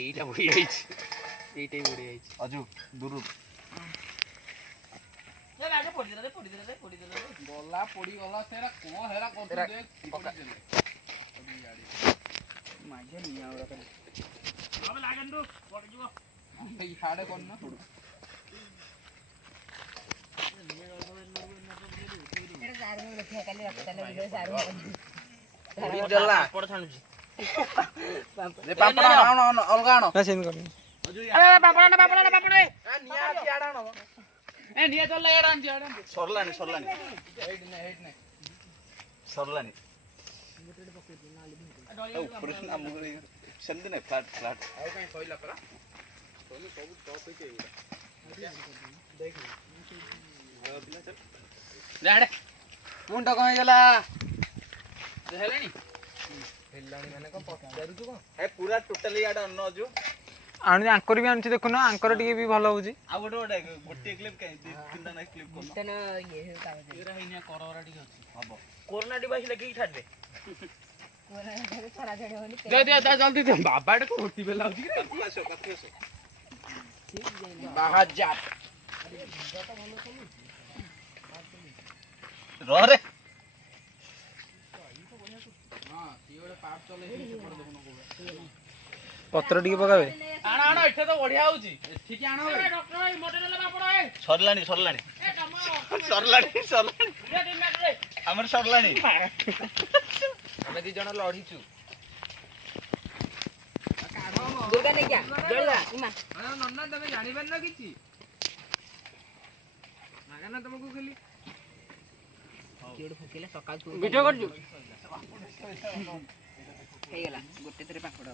এইটা পড়ে যাইছে এইটাই পড়ে যাইছে अजू दूर গলা পড়ি গলা সেরা কোন হেরা করতে দেখ মাঝে নিয়া ওরা আবে লাগেন দু পড়ে যাব এই হাড়ে কোন না তোড় এটা জারু লেখা কালি রাখতালে ভিডিও জারু পড়ি দেলা পড় ছানুছি রে পাপড়া আনো অলগা আনো না সেন করি আরে পাপড়া না নিয়া কি আড়ানো এ নিয়া চল এড়া আনছি सरलानी হেড নে सरलानी ऊपर ना मुगरे चंदन है फ्लैट ଆଉ କାଇଁ କହିଲା ପରା ତମେ ସବୁ ଟପ ହେଇକି ଏଗୁଡା ଦେଖ ଯାଡେ ମୁଣ୍ଡ କଣ ହେଇଗଲା ହେଲାଣି ମାନେ କଣ ପଚାରୁଛୁ କଣ ए पूरा टोटली याड अन्न अजू ଆଣୁଛି ଆଙ୍କର ବି ଆଣୁଛି ଦେଖୁନ ଆଙ୍କର ଟିକେ ବି ଭଲ ହଉଛି आ गोटे क्लिप कहीं तीनटा ना क्लिप कोन ତନ ଇଏ କାଗଜ ଏରା ହେଇନି କରවରା ଟିକେ ଅଛି हबो कोरोना डिवाइस लगी छाड़ दे କୋରା ଛଡା ଛଡା ହନି ଦେ ଜଲ୍ଦି ଦେ ବାବା ଟା କୋଟି ବେଲା ହଉଛି କି कथेसो ବାହା ଯା रो रे ହଁ ସିଏ ଗୋଟେ ପାପ ଚଲେଇ ସେପଟେ ଦେଖୁନ କୋଉ ପତ୍ର ଟିକେ ପକାବେ ଆଣ ଏଠି ତ ବଢିଆ ହଉଛି ଏଠିକି ଆଣ ଡକ୍ଟର ଭାଇ ମୋଟେ ନେଲେ ବାପଡ଼ ଏ सरलानी हमर सरलानी ଆମେ ଦି ଜଣ ଲଢିଛୁ ଦୁର୍ଗା ନେଇ ଯା ଜଳା ଇମା ନନା ତମେ ଜାଣିପାର ନା କିଛି ମାଗନା ତମକୁ ଖାଲି କିଡ ଫକିଲେ ସକାଳ ତୁ ଭିଡିଓ କରୁଛୁ ହେଇଗଲା ଗୋଟେ ଥରେ ପାଖଡ